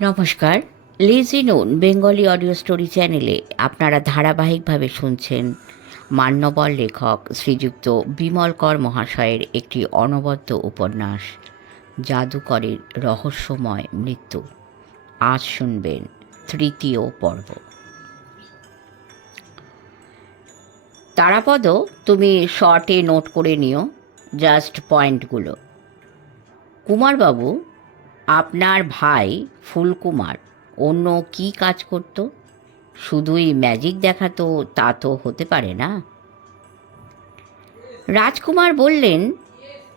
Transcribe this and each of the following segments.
নমস্কার। লিজি নুন Bengali audio story চ্যানেলে আপনারা ধারাবাহিকভাবে শুনছেন মান্যবর লেখক শ্রীযুক্ত বিমল কর মহাশয়ের একটি অনবদ্য উপন্যাস, জাদুকরের রহস্যময় মৃত্যু। আজ শুনবেন তৃতীয় পর্ব। তারাপদ, তুমি শর্টে নোট করে নিও, জাস্ট পয়েন্টগুলো। কুমারবাবু আপনার ভাই ফুলকুমার অন্য কি কাজ করত? শুধুই ম্যাজিক দেখাতো, তা তো হতে পারে না। রাজকুমার বললেন,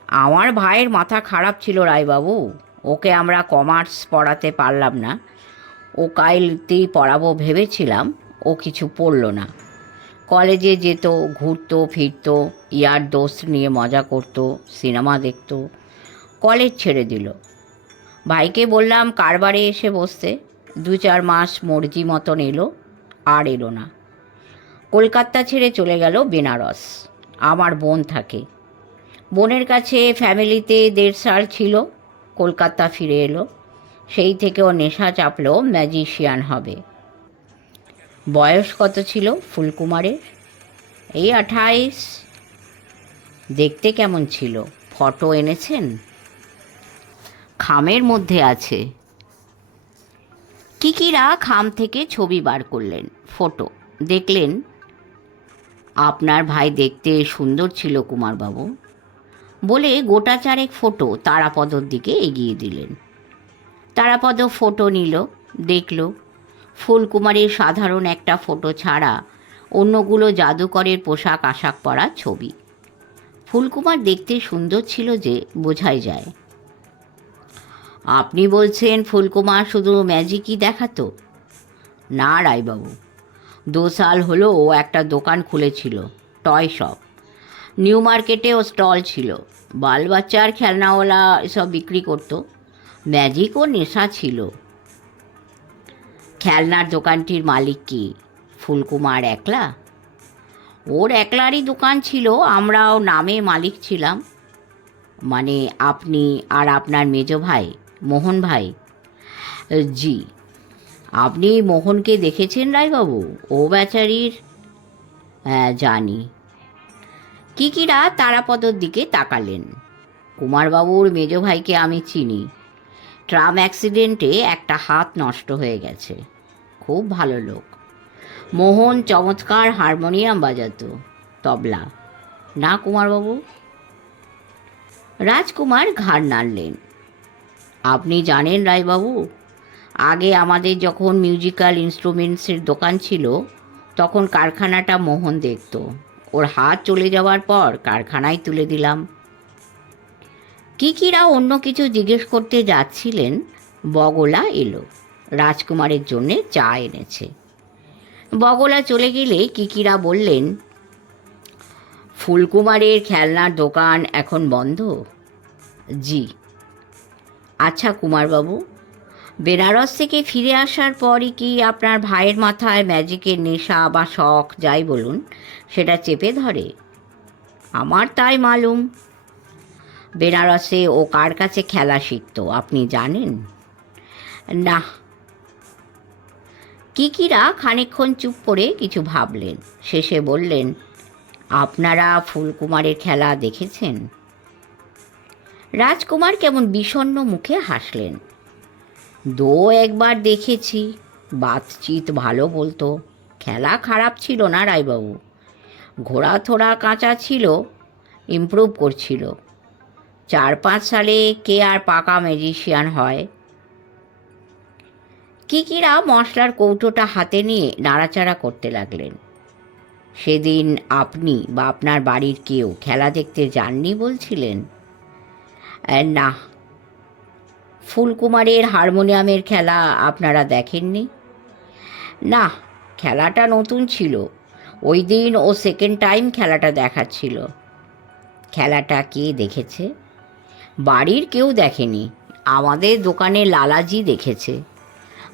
আমার ভাইয়ের মাথা খারাপ ছিল রায়বাবু, ওকে আমরা কমার্স পড়াতে পারলাম না। ও কাইলতেই পড়াবো ভেবেছিলাম, ও কিছু পড়ল না। কলেজে যেত, ঘুরতো, ফিরতো, ইয়ার দোস্ত নিয়ে মজা করতো, সিনেমা দেখত, কলেজ ছেড়ে দিল। ভাইকে বললাম কারবারে এসে বসতে দু চার মাস মর্জি মতন এলো, আর এলো না। কলকাতা ছেড়ে চলে গেল বেনারস। আমার বোন থাকে। বোনের কাছে ফ্যামিলিতে দেড় সাল ছিল, কলকাতা ফিরে এলো। সেই থেকে ও নেশা চাপলো ম্যাজিশিয়ান হবে। বয়স কত ছিল ফুলকুমারের? এই আঠাইশ। দেখতে কেমন ছিল? ফটো এনেছেন? খামের মধ্যে আছে। কিকিরা খাম থেকে ছবি বার করলেন, ফটো। দেখলেন, আপনার ভাই দেখতে সুন্দর ছিল কুমারবাবু। বলে গোটা চারেক ফটো তারাপদর দিকে এগিয়ে দিলেন। তারাপদ ফটো নিল, দেখল, ফুলকুমারের সাধারণ একটা ফটো ছাড়া অন্যগুলো জাদুকরের পোশাক আশাক পরা ছবি। ফুলকুমার দেখতে সুন্দর ছিল যে বোঝাই যায়। আপনি বলছেন ফুলকুমার শুধু ম্যাজিকই দেখাতো? না, রায়বাবু। দু সাল হলো ও একটা দোকান খুলেছিল, টয় শপ। নিউ মার্কেটে ও স্টল ছিল। বাল বাচ্চার খেলনাওয়ালা এসব বিক্রি করতো। ম্যাজিকও নেশা ছিল। খেলনার দোকানটির মালিক কি? ফুলকুমার একলা? ওর একলারই দোকান ছিল, আমরাও নামে মালিক ছিলাম। মানে আপনি আর আপনার মেজ ভাই? মোহন ভাই। জি, আপনি মোহনকে দেখেছেন রায়বাবু? ও বেচারির হ্যাঁ জানি। কিকিরা তারাপদর দিকে তাকালেন। কুমারবাবুর মেজ ভাইকে আমি চিনি। ট্রাম অ্যাক্সিডেন্টে একটা হাত নষ্ট হয়ে গেছে। খুব ভালো লোক। মোহন চমৎকার হারমোনিয়াম বাজাতো, তবলা। না কুমারবাবু? রাজকুমার ঘাড় নাড়লেন। আপনি জানেন রায়বাবু? আগে আমাদের যখন মিউজিক্যাল ইনস্ট্রুমেন্টসের দোকান ছিল, তখন কারখানাটা মোহন দেখত। ওর হাত চলে যাওয়ার পর কারখানায় তুলে দিলাম। কিকিরা অন্য কিছু জিজ্ঞেস করতে যাচ্ছিলেন, বগলা এলো। রাজকুমারের জন্যে চা এনেছে। বগলা চলে গেলে কিকিরা বললেন, ফুলকুমারের খেলনার দোকান এখন বন্ধ? জি আচ্ছা কুমারবাবু, বেনারস থেকে ফিরে আসার পরই কি আপনার ভাইয়ের মাথায় ম্যাজিকের নেশা বা শখ যাই বলুন, সেটা চেপে ধরে? আমার তাই মালুম। বেনারসে ও কার কাছে খেলা শিখতো, আপনি জানেন? না। কিকিরা খানিকক্ষণ চুপ করে কিছু ভাবলেন, শেষে বললেন, আপনারা ফুলকুমারের খেলা দেখেছেন? রাজকুমার কেমন বিষণ্ণ মুখে হাসলেন। দো একবার দেখেছি, বাতচিত ভালো বলতো। খেলা খারাপ ছিল না রায়বাবু। ঘোড়া থোড়া কাঁচা ছিল ইমপ্রুভ করছিল। চার পাঁচ সালে কে আর পাকা ম্যাজিশিয়ান হয়? কিকিরা মশলার কৌটোটা হাতে নিয়ে নাড়াচাড়া করতে লাগলেন। সেদিন আপনি বা আপনার বাড়ির কেউ খেলা দেখতে যাননি বলছিলেন? না। ফুলকুমারের হারমোনিয়ামের খেলা আপনারা দেখেননি? না, খেলাটা নতুন ছিল। ওই দিন ও সেকেন্ড টাইম খেলাটা দেখাচ্ছিল। খেলাটা কে দেখেছে? বাড়ির কেউ দেখেনি। আমাদের দোকানে লালাজি দেখেছে।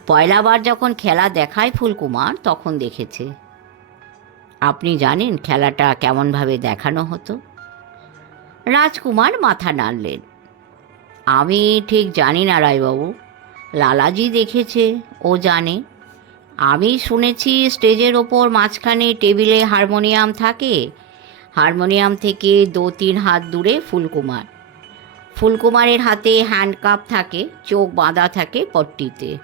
পয়লাবার যখন খেলা দেখায় ফুলকুমার, তখন দেখেছে। আপনি জানেন খেলাটা কেমনভাবে দেখানো হতো? রাজকুমার মাথা নাড়লেন। আমি ঠিক জানি না রায়বাবু লালাজি দেখেছে, ও জানে। আমি শুনেছি স্টেজের ওপর মাঝখানে টেবিলে হারমোনিয়াম থাকে। হারমোনিয়াম থেকে দু তিন হাত দূরে ফুলকুমার। ফুলকুমারের হাতে হ্যান্ডকাপ থাকে, চোখ বাঁধা থাকে পট্টিতে।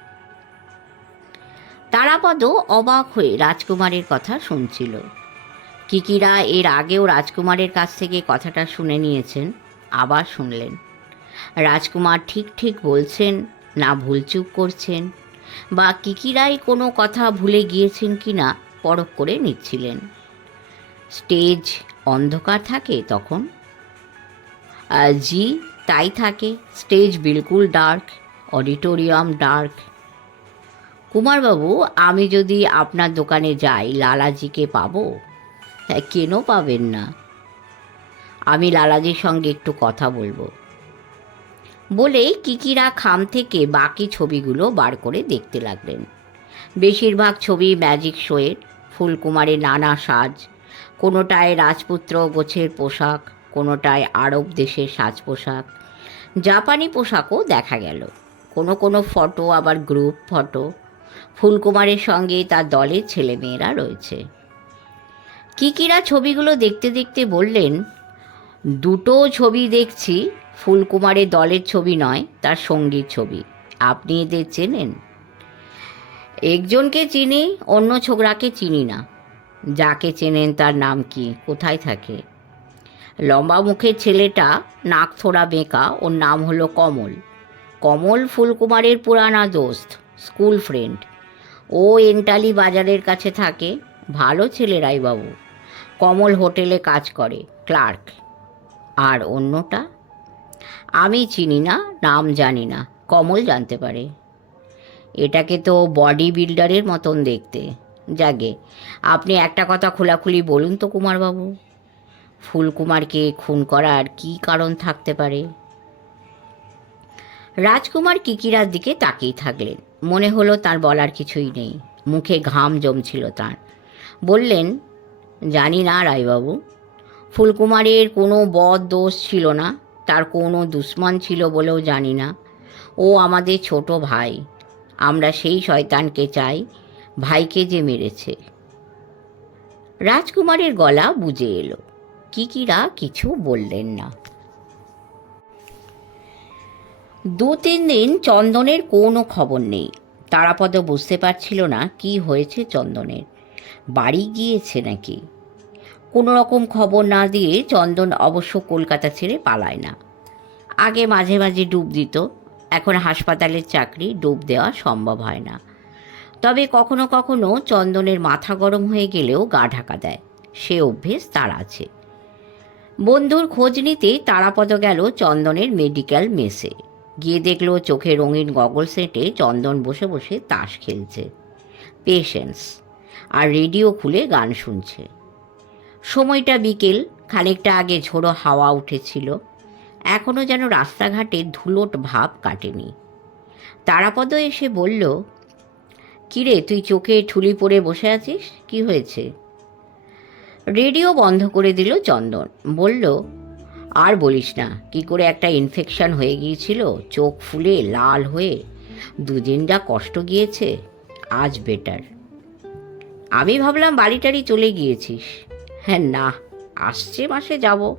তারাপদ অবাক হয়ে রাজকুমারের কথা শুনছিল। কিকিরা এর আগেও রাজকুমারের কাছ থেকে কথাটা শুনে নিয়েছেন, আবার শুনলেন। রাজকুমার ঠিক ঠিক বলছেন, না ভুলচুক করছেন। বা কিকিরাই কোনো কথা ভুলে গিয়েছেন কি না পরখ করে নিচ্ছিলেন। স্টেজ অন্ধকার থাকে তখন? জি, তাই থাকে। স্টেজ বিলকুল ডার্ক, অডিটোরিয়াম ডার্ক। কুমারবাবু, আমি যদি আপনার দোকানে যাই, লালাজিকে পাবো? কেন পাবেন না? আমি লালাজির সঙ্গে একটু কথা বলব। বলেই কিকিরা খাম থেকে বাকি ছবিগুলো বার করে দেখতে লাগলেন। বেশিরভাগ ছবি ম্যাজিক শোয়ের ফুলকুমারের নানা সাজ, কোনোটায় রাজপুত্র গোছের পোশাক, কোনোটায় আরব দেশের সাজ পোশাক। জাপানি পোশাকও দেখা গেল। কোনো কোনো ফটো, আবার গ্রুপ ফটো। ফুলকুমারের সঙ্গে তার দলের ছেলেমেয়েরা রয়েছে। কিকিরা ছবিগুলো দেখতে দেখতে বললেন, দুটো ছবি দেখছি ফুলকুমারের দলের ছবি নয়, তার সঙ্গীর ছবি। আপনি এদের চেনেন? একজনকে চিনি, অন্য ছোকরাকে চিনি না। যাকে চেনেন তার নাম কি, কোথায় থাকে? লম্বা মুখের ছেলেটা নাক থোড়া বেঁকা, ওর নাম হলো কমল। কমল ফুলকুমারের পুরানা দোস্ত, স্কুল ফ্রেন্ড। ও এন্টালি বাজারের কাছে থাকে। ভালো ছেলে রায়বাবু। কমল হোটেলে কাজ করে, ক্লার্ক। আর অন্যটা? আমি চিনি না, নাম জানি না, কমল জানতে পারে। এটাকে তো বডি বিল্ডারের মতন দেখতে। জাগে আপনি একটা কথা খোলাখুলি বলুন তো কুমারবাবু। ফুলকুমারকে খুন করার কী কারণ থাকতে পারে? রাজকুমার কিকিরার দিকে তাকিয়ে থাকলেন। মনে হলো তার বলার কিছুই নেই। মুখে ঘাম জমছিল তার। বললেন, জানি না রায়বাবু, ফুলকুমারের কোনো বদ দোষ ছিল না। তার কোনো দুশ্মন ছিল বলেও জানি না। ও আমাদের ছোট ভাই। আমরা সেই শয়তানকে চাই, ভাইকে যে মেরেছে। রাজকুমারের গলা বুঝে এলো। কিকিরা কিছু বললেন না। দু তিন দিন চন্দনের কোনো খবর নেই। তারাপদ বুঝতে পারছিল না কি হয়েছে চন্দনের। বাড়ি গিয়েছে নাকি? কোনো রকম খবর না দিয়ে চন্দন অবশ্য কলকাতা ছেড়ে পালায় না। আগে মাঝে মাঝে ডুব দিত, এখন হাসপাতালের চাকরি ডুব দেওয়া সম্ভব হয় না। তবে কখনো কখনো চন্দনের মাথা গরম হয়ে গেলেও গা ঢাকা দেয়। সে অভ্যেস তার আছে। বন্ধুর খোঁজ নিতে তারাপদ গেল চন্দনের মেডিকেল মেসে। গিয়ে দেখল চোখে রঙিন গগল সেটে চন্দন বসে বসে তাস খেলছে। পেশেন্স। আর রেডিও খুলে গান শুনছে। সময়টা বিকেল, খানিকটা আগে ঝোড়ো হাওয়া উঠেছিল। এখনও যেন রাস্তাঘাটে ধুলোট ভাব কাটেনি। তারাপদ এসে বলল, কিরে, তুই চোখে ঠুলি পরে বসে আছিস? কি হয়েছে? রেডিও বন্ধ করে দিল চন্দন। বলল, আর বলিস না, কি করে একটা ইনফেকশন হয়ে গিয়েছিল, চোখ ফুলে লাল হয়ে দুদিন যা কষ্ট গিয়েছে, আজ বেটার আমি ভাবলাম বাড়ি টাড়ি চলে গিয়েছিস। হ্যাঁ না, আসছে মাসে যাব।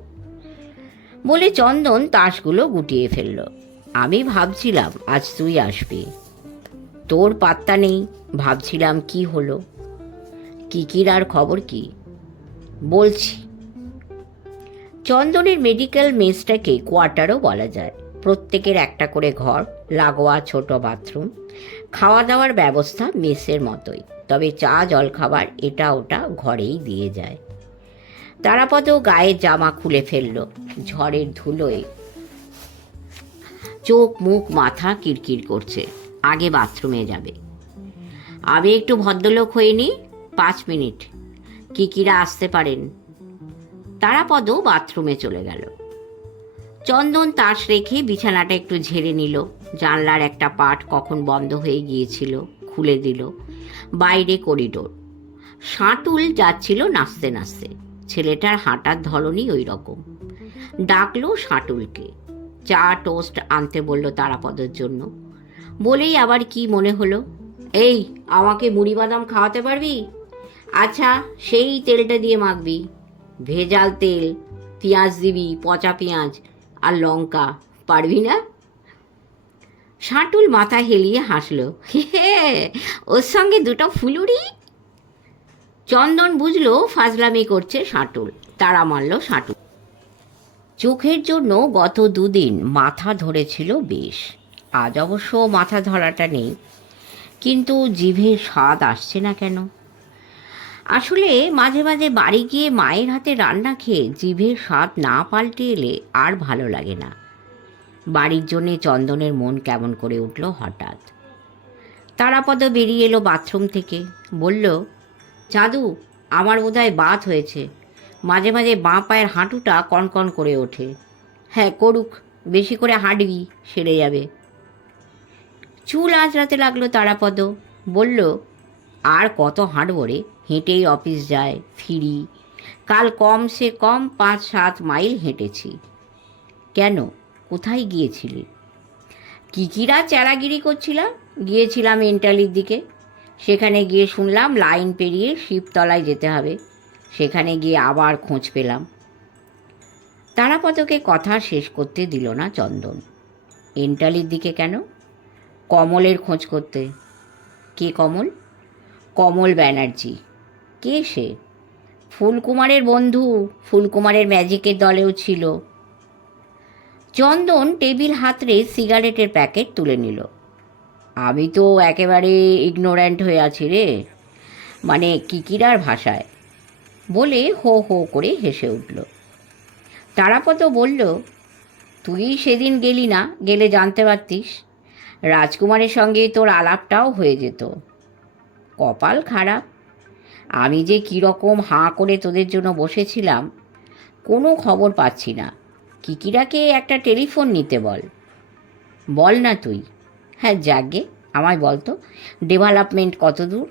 বলে চন্দন তাসগুলো গুটিয়ে ফেলল। আমি ভাবছিলাম, আজ তুই আসবি। তোর পাত্তা নেই, ভাবছিলাম কি হলো। কিকির আর খবর কি? বলছি, চন্দনের মেডিকেল মেসটাকে কোয়ার্টারও বলা যায়। প্রত্যেকের একটা করে ঘর, লাগোয়া ছোট বাথরুম খাওয়া দাওয়ার ব্যবস্থা মেসের মতোই। তবে চা জল খাবার এটা ওটা ঘরেই দিয়ে যায়। তারাপদ গায়ের জামা খুলে ফেলল, ঝড়ের ধুলোয়। চোখ মুখ মাথা কিরকির করছে, আগে বাথরুমে যাবে। আমি একটু ভদ্রলোক হয়ে নি, পাঁচ মিনিট। কিকিরা আসতে পারেন। তারাপদ বাথরুমে চলে গেল। চন্দন তাস রেখে বিছানাটা একটু ঝেড়ে নিল। জানলার একটা পাট কখন বন্ধ হয়ে গিয়েছিল, খুলে দিল। বাইরে করিডোর। সাঁটুল যাচ্ছিল নাচতে নাচতে। ছেলেটার হাঁটার ধরনই ওই রকম ডাকলো সাঁটুলকে চা টোস্ট আনতে বলল তারাপদর জন্য। বলেই আবার কি মনে হলো? এই, আমাকে মুড়ি বাদাম খাওয়াতে পারবি? আচ্ছা সেই তেলটা দিয়ে মাখবি। ভেজাল তেল, পেঁয়াজ দিবি, পচা পেঁয়াজ আর লঙ্কা। পারবি না? সাঁটুল মাথা হেলিয়ে হাসলো। হে, ওর সঙ্গে দুটো ফুলুরি? চন্দন বুঝলো ফাজলামি করছে সাঁটুল তারা মারল সাঁটুল চোখের জন্য গত দুদিন মাথা ধরেছিল বেশ। আজ অবশ্য মাথা ধরাটা নেই, কিন্তু জিভের স্বাদ আসছে না কেন? আসলে মাঝে মাঝে বাড়ি গিয়ে মায়ের হাতে রান্না খেয়ে জিভের স্বাদ না পাল্টে এলে আর ভালো লাগে না। বাড়ির জন্যে চন্দনের মন কেমন করে উঠল হঠাৎ। তারাপদ বেরিয়ে এলো বাথরুম থেকে, বলল চাঁদু আমার বোধহয় বাত হয়েছে। মাঝে মাঝে বাঁ পায়ের হাঁটুটা কনকন করে ওঠে। হ্যাঁ করুক, বেশি করে হাঁটবি, সেরে যাবে। চুল আঁচড়াতে লাগল তারাপদ। বলল, আর কত হাঁটব রে? হেঁটেই অফিস যায়, ফিরি। কাল কম সে কম পাঁচ সাত মাইল হেঁটেছি। কেন? কোথায় গিয়েছিলি? কিকিরা চেরাগিরি করছিলাম, গিয়েছিলাম এন্টালির দিকে। সেখানে গিয়ে শুনলাম লাইন পেরিয়ে শিবতলায় যেতে হবে। সেখানে গিয়ে আবার খোঁজ পেলাম। তারাপদকে কথা শেষ করতে দিল না চন্দন। এন্টালির দিকে কেন? কমলের খোঁজ করতে। কে কমল? কমল ব্যানার্জি। কে সে? ফুলকুমারের বন্ধু, ফুলকুমারের ম্যাজিকের দলেও ছিল। চন্দন টেবিল হাতড়ে সিগারেটের প্যাকেট তুলে নিল। আমি তো একেবারে ইগনোর্যান্ট হয়ে আছি রে। মানে কিকিরার ভাষায়। বলে হো হো করে হেসে উঠল। তারাপদ বলল, তুই সেদিন গেলি না, গেলে জানতে পারতিস। রাজকুমারের সঙ্গে তোর আলাপটাও হয়ে যেত। কপাল খারাপ। আমি যে কীরকম হাঁ করে তোদের জন্য বসেছিলাম, কোনো খবর পাচ্ছি না। কিকিরাকে একটা টেলিফোন নিতে বল। বল না তুই। যাগে আমায় বল তো ডেভেলপমেন্ট কত দূর?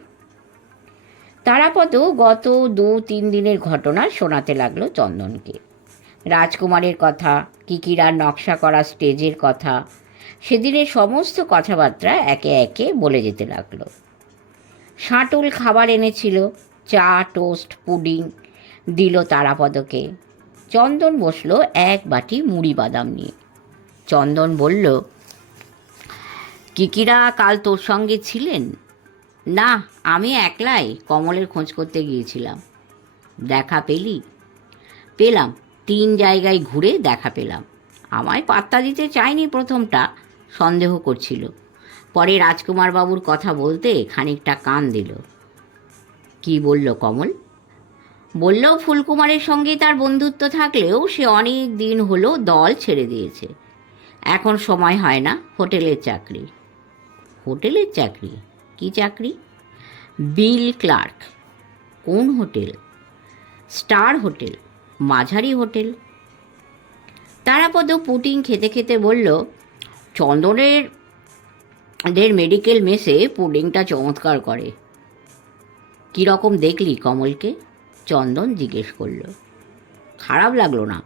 তারাপদ গত দু, তিন দিনের ঘটনা শোনাতে লাগল চন্দনকে। রাজকুমারের কথা, কিকিরার নকশা করা স্টেজের কথা, সেদিনের সমস্ত কথাবার্তা একে একে বলে যেতে লাগল। সাঁটুল খাবার এনেছিল, চা, টোস্ট, পুডিং দিল তারাপদকে। চন্দন বসল এক বাটি মুড়ি বাদাম নিয়ে। চন্দন বলল কিকিরা কাল তোর সঙ্গে ছিলেন? না, আমি একলাই কমলের খোঁজ করতে গিয়েছিলাম। দেখা পেলি? পেলাম, তিন জায়গায় ঘুরে দেখা পেলাম। আমায় পাত্তা দিতে চায়নি প্রথমটা, সন্দেহ করছিল। পরে রাজকুমার বাবুর কথা বলতে খানিকটা কান দিল। কি বলল কমল? বলল, ফুলকুমারের সঙ্গে তার বন্ধুত্ব থাকলেও সে অনেক দিন হলো দল ছেড়ে দিয়েছে। এখন সময় হয় না হোটেলের চাকরি। হোটেলের চাকরি? কি চাকরি? Bill clerk. কোন হোটেল? স্টার হোটেল, মাঝারি হোটেল। তারাপদ পুটিং খেতে খেতে বলল, চন্দনের দের মেডিকেল মেসে পুডিংটা চমৎকার করে। কীরকম দেখলি কমলকে? চন্দন জিজ্ঞেস করল। খারাপ লাগল না।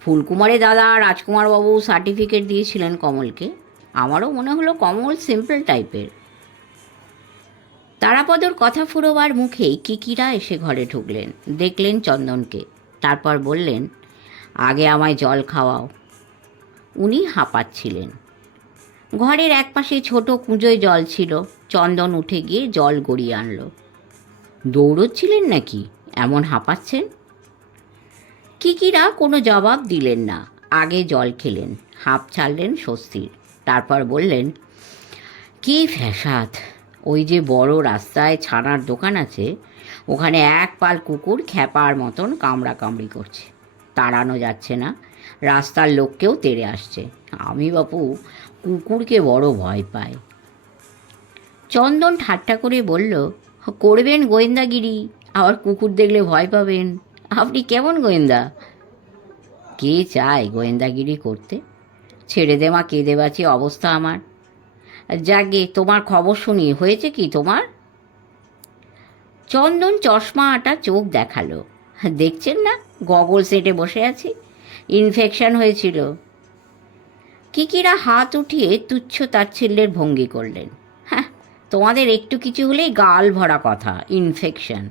ফুলকুমারে দাদা রাজকুমারবাবু সার্টিফিকেট দিয়েছিলেন কমলকে। আমারও মনে হলো কমল সিম্পল টাইপের তারাপদর কথা ফুরোবার মুখেই কিকিরা এসে ঘরে ঢুকলেন। দেখলেন চন্দনকে। তারপর বললেন, আগে আমায় জল খাওয়াও। উনি হাঁপাচ্ছিলেন। ঘরের একপাশে ছোট কুঁজোয় জল ছিল। চন্দন উঠে গিয়ে জল গড়িয়ে আনলো। দৌড়চ্ছিলেন নাকি? এমন হাঁপাচ্ছেন? কিকিরা কোনো জবাব দিলেন না। আগে জল খেলেন। হাঁপ ছাড়লেন স্বস্তির। তারপর বললেন, কি ফ্যাসাদ? ওই যে বড় রাস্তায় ছানার দোকান আছে, ওখানে এক পাল কুকুর খ্যাপার মতন কামড়া কামড়ি করছে। তাড়ানো যাচ্ছে না, রাস্তার লোককেও তেড়ে আসছে। আমি বাপু, কুকুরকে বড় ভয় পাই। চন্দন ঠাট্টা করে বলল, করবেন গোয়েন্দাগিরি, আবার কুকুর দেখলে ভয় পাবেন। আপনি কেমন গোয়েন্দা? কে চায় গোয়েন্দাগিরি করতে? ছেড়ে দে মা, কেঁদে বাঁচি, অবস্থা আমার। যাকে তোমার খবর শুনি, হয়েছে কি তোমার? চন্দন চশমা আটা চোখ দেখাল। দেখছেন না, গগল সেটে বসে আছি ইনফেকশন হয়েছিল। কিকিরা হাত উঠিয়ে তুচ্ছ তাচ্ছিল্যের ভঙ্গি করলেন। হ্যাঁ তোমাদের একটু কিছু হলেই গাল ভরা কথা ইনফেকশন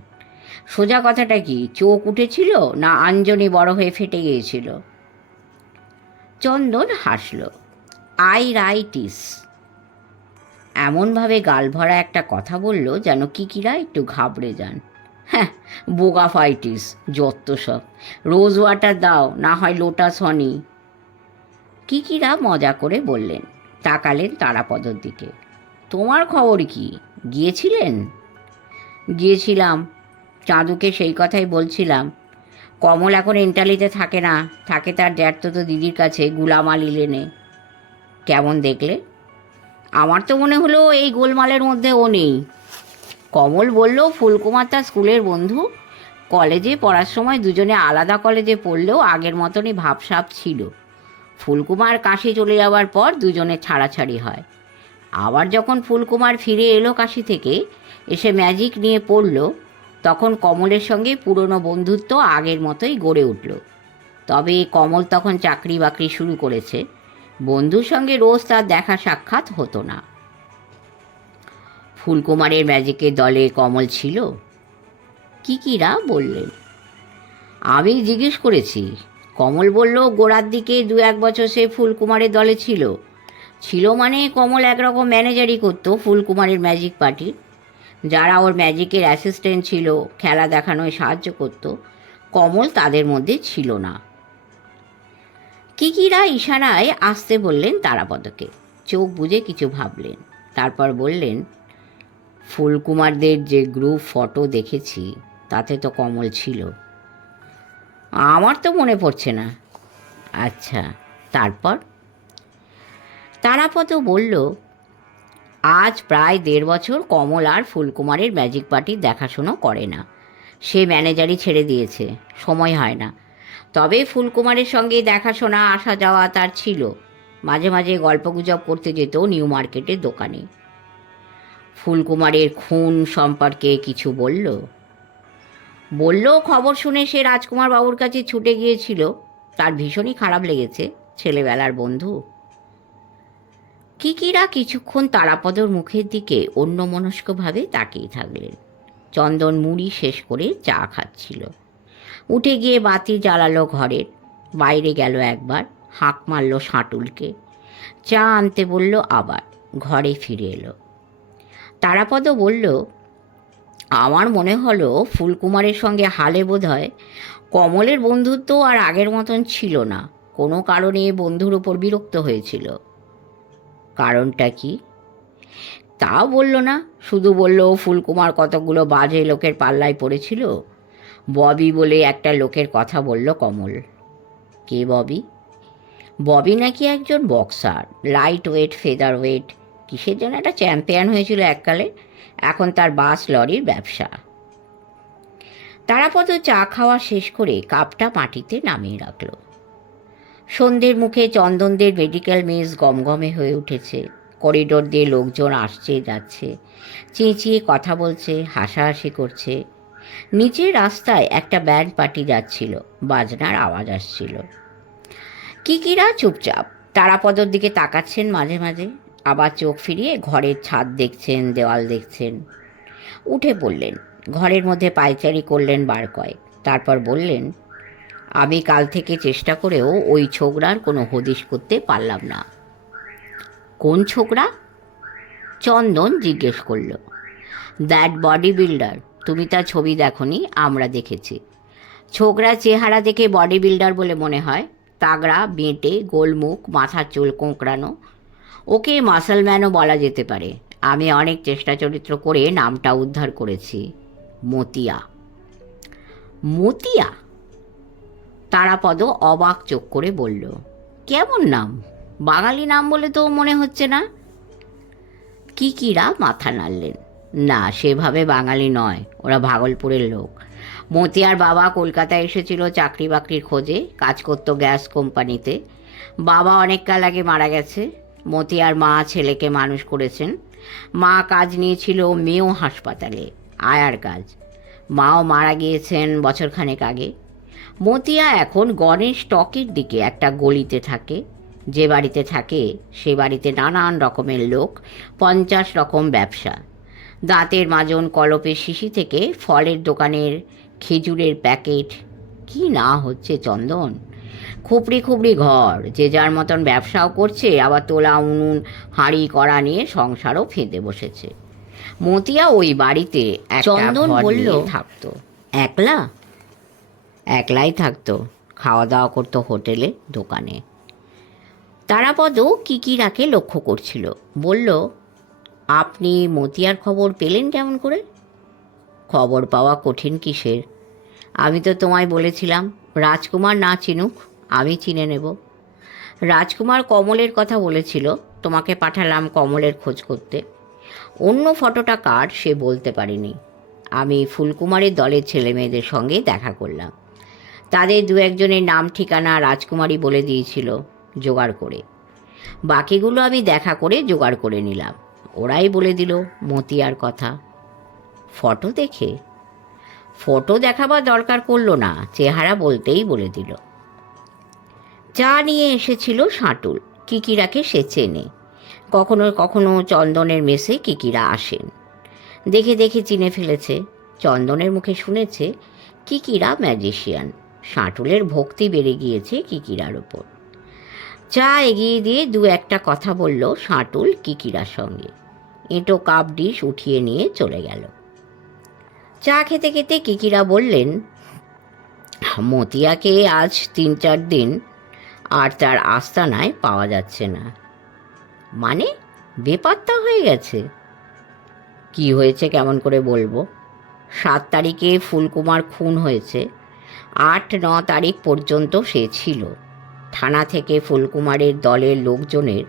সোজা কথাটা কি, চোখ উঠেছিল না আঞ্জনি বড় হয়ে ফেটে গিয়েছিল? চন্দন হাসল। আই রাইটিস এমনভাবে গাল ভরা একটা কথা বলল যেন কিকিরা একটু ঘাবড়ে যান। হ্যাঁ বোগাফাইটিস যত সব। রোজ ওয়াটার দাও, না হয় লোটাস হনি। কিকিরা মজা করে বললেন, তাকালেন তারাপদর দিকে। তোমার খবর কি? গিয়েছিলেন? গিয়েছিলাম। চাঁদুকে সেই কথাই বলছিলাম। কমল এখন এন্টালিতে থাকে না। থাকে তার জ্যাঠতো দিদির কাছে, গুলামালি লেনে কেমন দেখলে? আমার তো মনে হলো এই গোলমালের মধ্যে ও নেই। কমল বলল, ফুলকুমার তার স্কুলের বন্ধু। কলেজে পড়ার সময় দুজনে আলাদা কলেজে পড়লেও আগের মতনই ভাবসাব ছিল। ফুলকুমার কাশি চলে যাওয়ার পর দুজনে ছাড়াছাড়ি হয়। আবার যখন ফুলকুমার ফিরে এলো কাশি থেকে, এসে ম্যাজিক নিয়ে পড়ল তখন কমলের সঙ্গে পুরনো বন্ধুত্ব আগের মতোই গড়ে উঠল। তবে কমল তখন চাকরি বাকরি শুরু করেছে। বন্ধুর সঙ্গে রোজ তার দেখা সাক্ষাৎ হতো না। ফুলকুমারের ম্যাজিকের দলে কমল ছিল। কিকিরা বললেন? আমি জিজ্ঞেস করেছি। কমল বলল, গোড়ার দিকে দু এক বছর সে ফুলকুমারের দলে ছিল। ছিল মানে কমল একরকম ম্যানেজারই করতো ফুলকুমারের ম্যাজিক পার্টির যারা ওর ম্যাজিকের অ্যাসিস্ট্যান্ট ছিল, খেলা দেখানোয় সাহায্য করত, কমল তাদের মধ্যে ছিল না। কিকিরা ইশারায় আসতে বললেন তারাপদকে। চোখ বুঝে কিছু ভাবলেন। তারপর বললেন, ফুলকুমারদের যে গ্রুপ ফটো দেখেছি, তাতে তো কমল ছিল। আমার তো মনে পড়ছে না। আচ্ছা তারপর? তারাপদ বলল আজ প্রায় দেড় বছর কমল আর ফুলকুমারের ম্যাজিক পার্টির দেখাশুনো করে না। সে ম্যানেজারই ছেড়ে দিয়েছে, সময় হয় না। তবে ফুলকুমারের সঙ্গে দেখাশোনা, আসা যাওয়া তার ছিল। মাঝে মাঝে গল্পগুজব করতে যেত নিউ মার্কেটের দোকানে। ফুলকুমারের খুন সম্পর্কে কিছু বলল? বলল, খবর শুনে সে রাজকুমার বাবুর কাছে ছুটে গিয়েছিল। তার ভীষণই খারাপ লেগেছে, ছেলেবেলার বন্ধু। কিকিরা কিছুক্ষণ তারাপদর মুখের দিকে অন্যমনস্কভাবে তাকিয়ে থাকলেন। চন্দন মুড়ি শেষ করে চা খাচ্ছিল। উঠে গিয়ে বাতি জ্বালালো ঘরের, বাইরে গেল একবার, হাঁক মারল সাঁটুলকে চা আনতে বলল আবার, ঘরে ফিরে এলো। তারাপদ বলল, আমার মনে হলো ফুলকুমারের সঙ্গে হালে বোধ হয় কমলের বন্ধুত্ব আর আগের মতন ছিল না। কোনো কারণে বন্ধুর ওপর বিরক্ত হয়েছিল। কারণটা কি? তা বলল না। শুধু বলল, ফুলকুমার কতগুলো বাজে লোকের পাল্লায় পড়েছিল? ববি বলে একটা লোকের কথা বলল কমল। কে ববি? ববি নাকি একজন boxer. Lightweight featherweight কিসের জন্য একটা চ্যাম্পিয়ন হয়েছিল এককালে। এখন তার বাস লরির ব্যবসা। তারাপদ চা খাওয়া শেষ করে কাপটা মাটিতে নামিয়ে রাখল। সন্ধ্যের মুখে চন্দনদের মেডিকেল মেস গমগমে হয়ে উঠেছে। করিডোর দিয়ে লোকজন আসছে, যাচ্ছে। চেঁচিয়ে কথা বলছে, হাসাহাসি করছে। নিচের রাস্তায় একটা ব্যান্ড পার্টি যাচ্ছিল, বাজনার আওয়াজ আসছিল। কিকিরা চুপচাপ, তারাপদর দিকে তাকাচ্ছেন মাঝে মাঝে। আবার চোখ ফিরিয়ে ঘরের ছাদ দেখছেন, দেওয়াল দেখছেন। উঠে পড়লেন, ঘরের মধ্যে পায়চারি করলেন বার কয়েক। তারপর বললেন আমি কাল থেকে চেষ্টা করেও ওই ছোকরার কোনো হদিশ করতে পারলাম না। কোন ছোকরা? চন্দন জিজ্ঞেস করল। দ্যাট বডি বিল্ডার, তুমি তার ছবি দেখনি, আমরা দেখেছি। ছোকরা চেহারা দেখে বডি বিল্ডার বলে মনে হয়। তাগড়া, বেঁটে, গোলমুখ, মাথার চুল কোঁকড়ানো। ওকে মাসলম্যানও বলা যেতে পারে। আমি অনেক চেষ্টা চরিত্র করে নামটা উদ্ধার করেছি। মতিয়া। মতিয়া? তারাপদ অবাক চোখ করে বলল, কেমন নাম? বাঙালি নাম বলে তো মনে হচ্ছে না? কিকিরা মাথা নাড়লেন, না, সেভাবে বাঙালি নয়, ওরা ভাগলপুরের লোক। মতিয়ার বাবা কলকাতায় এসেছিল চাকরি বাকরির খোঁজে, কাজ করতো গ্যাস কোম্পানিতে। বাবা অনেক কাল আগে মারা গেছে। মতিয়ার মা ছেলেকে মানুষ করেছেন। মা কাজ নিয়েছিল মেয়েও হাসপাতালে, আয়ার কাজ। মাও মারা গিয়েছেন বছরখানেক আগে। মতিয়া এখন গণেশ টকের দিকে একটা গলিতে থাকে। যে বাড়িতে থাকে সে বাড়িতে নানান রকমের লোক পঞ্চাশ রকম ব্যবসা। দাঁতের মাজন কলপের শিশি থেকে ফলের দোকানের খেজুরের প্যাকেট কি না হচ্ছে চন্দন? খুপড়ি খুপড়ি ঘর যে যার মতন ব্যবসাও করছে আবার তোলা উনুন হাঁড়ি কড়া নিয়ে সংসারও ফেঁদে বসেছে। মতিয়া ওই বাড়িতে চন্দন বলল থাকতো। একলা? একলাই থাকতো খাওয়া দাওয়া করতো হোটেলে, দোকানে। তারাপদও কিকিরাকে লক্ষ্য করছিল। বলল, আপনি মতিয়ার খবর পেলেন কেমন করে? খবর পাওয়া কঠিন কিসের? আমি তো তোমায় বলেছিলাম, রাজকুমার না চিনুক, আমি চিনে নেব। রাজকুমার কমলের কথা বলেছিল, তোমাকে পাঠালাম কমলের খোঁজ করতে। অন্য ফটোটা কার সে বলতে পারিনি। আমি ফুলকুমারের দলের ছেলে মেয়েদের সঙ্গে দেখা করলাম। তাদের দু একজনের নাম, ঠিকানা রাজকুমারী বলে দিয়েছিল জোগাড় করে। বাকিগুলো আমি দেখা করে জোগাড় করে নিলাম। ওরাই বলে দিল মতিয়ার কথা। ফটো দেখে? ফটো দেখাবার দরকার করল না, চেহারা বলতেই বলে দিল। চা নিয়ে এসেছিল সাঁটুল কিকিরাকে সে চেনে। কখনো কখনো চন্দনের মেসে কিকিরা আসেন। দেখে দেখে চিনে ফেলেছে। চন্দনের মুখে শুনেছে কিকিরা ম্যাজিশিয়ান। সাঁটুলের ভক্তি বেড়ে গিয়েছে কিকিরার ওপর চা এগিয়ে দিয়ে দু একটা কথা বলল সাঁটুল কিকিরার সঙ্গে। এঁটো কাপ ডিশ উঠিয়ে নিয়ে চলে গেল। চা খেতে খেতে কিকিরা বললেন, মতিয়াকে আজ তিন চার দিন আর তার আস্তানায় পাওয়া যাচ্ছে না। মানে বেপাত্তা হয়ে গেছে। কি হয়েছে কেমন করে বলব? সাত তারিখে ফুলকুমার খুন হয়েছে। আট, ন তারিখ পর্যন্ত সে ছিল। থানা থেকে ফুলকুমারের দলের লোকজনের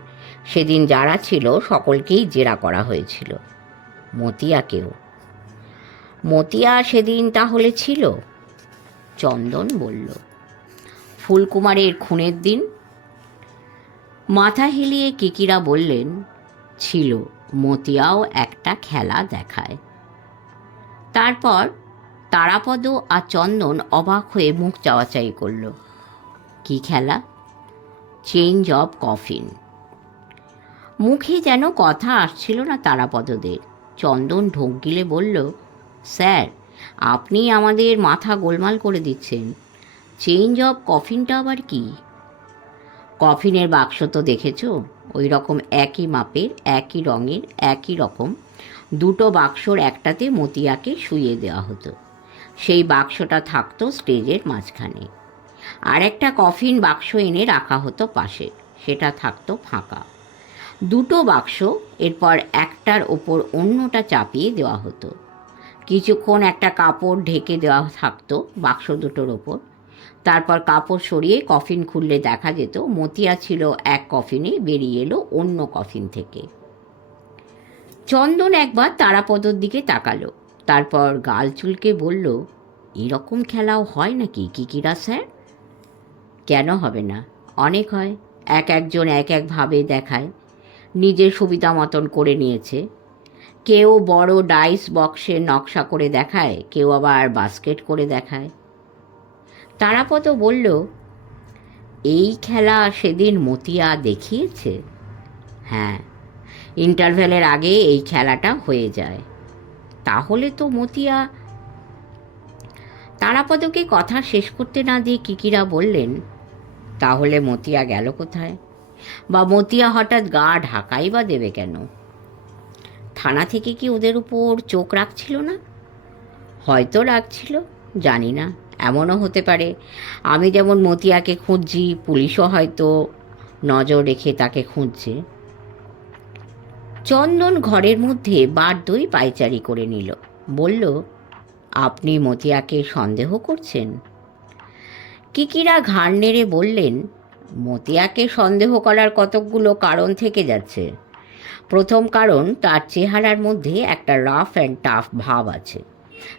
সেদিন যারা ছিল সকলকেই জেরা করা হয়েছিল। মতিয়াকেও মতিয়া সেদিন তাহলে ছিল? চন্দন বলল। ফুলকুমারের খুনের দিন? মাথা হেলিয়ে কিকিরা বললেন, ছিল, মতিয়াও একটা খেলা দেখায়। তারপর তারাপদ আর চন্দন অবাক হয়ে মুখ চাওয়াচাই করল। কি খেলা? চেঞ্জ অব কফিন মুখে যেন কথা আসছিল না তারাপদদের। চন্দন ঢোক গিলে বলল, স্যার, আপনি আমাদের মাথা গোলমাল করে দিচ্ছেন। চেঞ্জ অব কফিনটা আবার কি? কফিনের বাক্স তো দেখেছ? ওই রকম একই মাপের, একই রঙের, একই রকম। দুটো বাক্সর একটাতে মতিয়াকে শুইয়ে দেওয়া হতো। সেই বাক্সটা থাকতো স্টেজের মাঝখানে। আর একটা কফিন বাক্স এনে রাখা হতো পাশে, সেটা থাকতো ফাঁকা। দুটো বাক্স, এরপর একটার ওপর অন্যটা চাপিয়ে দেওয়া হতো। কিছুক্ষণ একটা কাপড় ঢেকে দেওয়া থাকতো বাক্স দুটোর ওপর। তারপর কাপড় সরিয়ে কফিন খুললে দেখা যেত মতিয়া ছিল এক কফিনে, বেরিয়ে এলো অন্য কফিন থেকে। চন্দন একবার তারাপদর দিকে তাকালো। তারপর গাল চুলকে বলল, এরকম খেলাও হয় নাকি, কিকিরা স্যার? কেন হবে না, অনেক হয়, এক একজন এক একভাবে দেখায়, নিজের সুবিধা মতন করে নিয়েছে। কেউ বড় ডাইস বক্সে নকশা করে দেখায়, কেউ আবার বাস্কেট করে দেখায়। তারাপদ বলল, এই খেলা সেদিন মতিয়া দেখিয়েছে? হ্যাঁ ইন্টারভেলের আগে এই খেলাটা হয়ে যায়। তাহলে তো মতিয়া। তারাপদকে কথা শেষ করতে না দিয়ে কিকিরা বললেন, তাহলে মতিয়া গেল কোথায়? বা মতিয়া হঠাৎ গা ঢাকাই বা দেবে কেন? থানা থেকে কি ওদের উপর চোখ রাখছিল না? হয়তো রাখছিল, জানি না, এমনও হতে পারে। আমি যেমন মতিয়াকে খুঁজছি, পুলিশও হয়তো নজর রেখে তাকে খুঁজছে। চন্দন ঘরের মধ্যে বারদই পাইচারি করে নিল। বলল, আপনি মতিয়াকে সন্দেহ করছেন? কিকিরা ঘাড় নেড়ে বললেন, মতিয়াকে সন্দেহ করার কতকগুলো কারণ থেকে যাচ্ছে। প্রথম কারণ, তার চেহারার মধ্যে একটা রাফ অ্যান্ড টাফ ভাব আছে।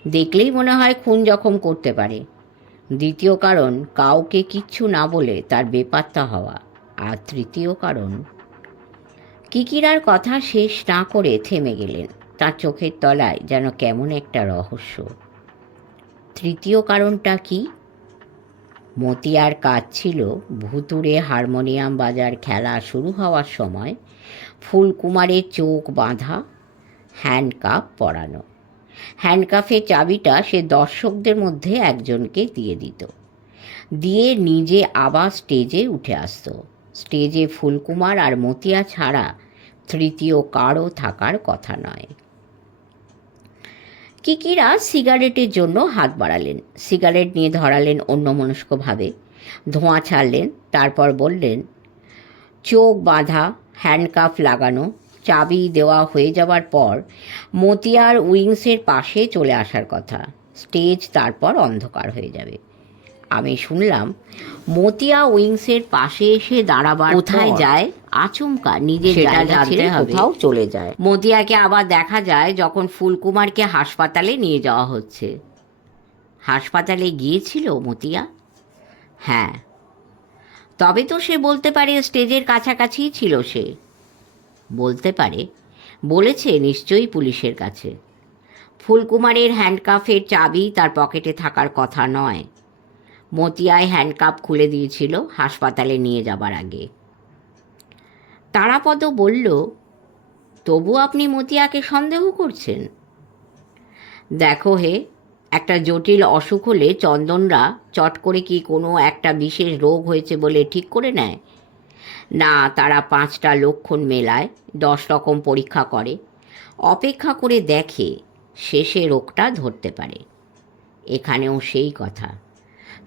দেখলেই মনে হয় খুন জখম করতে পারে। দ্বিতীয় কারণ, কাউকে কিচ্ছু না বলে তার বেপাত্তা হওয়া। আর তৃতীয় কারণ কিকিরার কথা শেষ না করে থেমে গেলেন। তার চোখের তলায় যেন কেমন একটা রহস্য। তৃতীয় কারণটা কি? মতিয়ার কাজ ছিল ভুতুড়ে হারমোনিয়াম বাজার খেলা শুরু হওয়ার সময় ফুলকুমারের চোখ বাঁধা, হ্যান্ডকাপ পরানো। হ্যান্ডকাফের চাবিটা সে দর্শকদের মধ্যে একজনকে দিয়ে দিত। দিয়ে নিজে আবার স্টেজে উঠে আসতো। স্টেজে ফুলকুমার আর মতিয়া ছাড়া তৃতীয় কারও থাকার কথা নয়। কিকিরা সিগারেটের জন্য হাত বাড়ালেন। সিগারেট নিয়ে ধরালেন অন্যমনস্কভাবে। ধোঁয়া ছাড়লেন, তারপর বললেন, চোখ বাঁধা, হ্যান্ডকাফ লাগানো, চাবি দেওয়া হয়ে যাওয়ার পর মতিয়ার উইংসের পাশে চলে আসার কথা। স্টেজ তারপর অন্ধকার হয়ে যাবে। আমি শুনলাম মতিয়া উইংসের পাশে এসে দাঁড়াবার কোথায় যায়? আচমকা নিজের জায়গা ছেড়ে কোথাও চলে যায়। মতিয়াকে আবার দেখা যায় যখন ফুলকুমারকে হাসপাতালে নিয়ে যাওয়া হচ্ছে। হাসপাতালে গিয়েছিল মতিয়া? হ্যাঁ। তবে তো সে বলতে পারে স্টেজের কাছাকাছিই ছিল সে। বলতে পারে। বলেছে নিশ্চয়ই পুলিশের কাছে। ফুলকুমারের হ্যান্ডকাফের চাবি তার পকেটে থাকার কথা নয়। মতিয়ায় হ্যান্ডকাপ খুলে দিয়েছিল হাসপাতালে নিয়ে যাবার আগে। তারাপদ বলল, তবু আপনি মতিয়াকে সন্দেহ করছেন? দেখো হে, একটা জটিল অসুখ হলে চন্দনরা চট করে কি কোনো একটা বিশেষ রোগ হয়েছে বলে ঠিক করে নেয়? না, তারা পাঁচটা লক্ষণ মেলায়, দশ রকম পরীক্ষা করে। অপেক্ষা করে দেখে, শেষে রোগটা ধরতে পারে। এখানেও সেই কথা।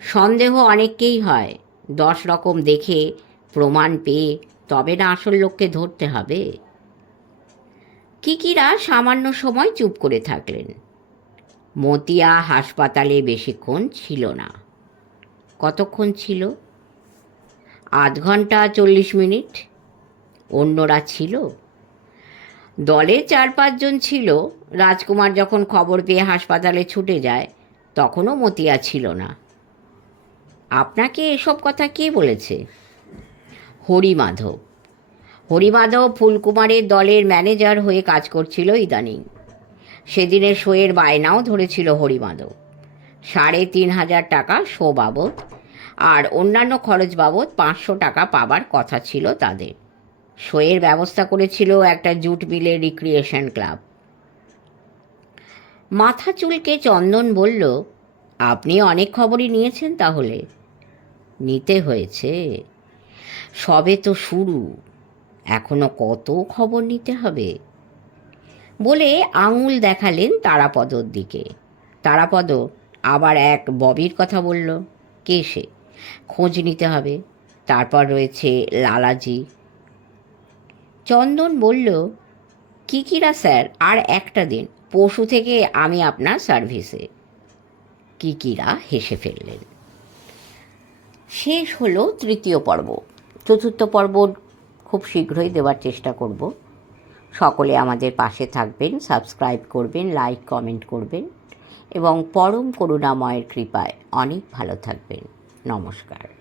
সন্দেহ অনেককেই হয়। দশ রকম দেখে প্রমাণ পেয়ে তবে না আসল লোককে ধরতে হবে। কিকিরা সামান্য সময় চুপ করে থাকলেন। মতিয়া হাসপাতালে বেশিক্ষণ ছিল না। কতক্ষণ ছিল? আধ ঘণ্টা চল্লিশ মিনিট। অন্যরা ছিল? দলে চার পাঁচজন ছিল। রাজকুমার যখন খবর পেয়ে হাসপাতালে ছুটে যায়, তখনও মতিয়া ছিল না। আপনাকে এসব কথা কে বলেছে? হরিমাধব। হরিমাধব ফুলকুমারের দলের ম্যানেজার হয়ে কাজ করছিল ইদানিং। সেদিনের শোয়ের বায়নাও ধরেছিল হরিমাধব। সাড়ে তিন হাজার টাকা শো বাবদ আর অন্যান্য খরচ বাবদ পাঁচশো টাকা পাবার কথা ছিল তাদের। শোয়ের ব্যবস্থা করেছিল একটা জুট মিলের রিক্রিয়েশন ক্লাব। মাথা চুলকে চন্দন বলল, আপনি অনেক খবরই নিয়েছেন তাহলে। নিতে হয়েছে। সবে তো শুরু। এখনও কত খবর নিতে হবে? বলে আঙুল দেখালেন তারাপদর দিকে। তারাপদ আবার এক ববির কথা বলল, কে সে? খোঁজ নিতে হবে। তারপর রয়েছে লালাজি। চন্দন বলল কিকিরা স্যার, আর একটা দিন। পশু থেকে আমি আপনার সার্ভিসে। কিকিরা হেসে ফেললেন। শেষ হলো তৃতীয় পর্ব। চতুর্থ পর্ব খুব শীঘ্রই দেওয়ার চেষ্টা করব। সকলে আমাদের পাশে থাকবেন, সাবস্ক্রাইব করবেন, লাইক, কমেন্ট করবেন এবং পরম করুণাময়ের কৃপায় অনেক ভালো থাকবেন। নমস্কার।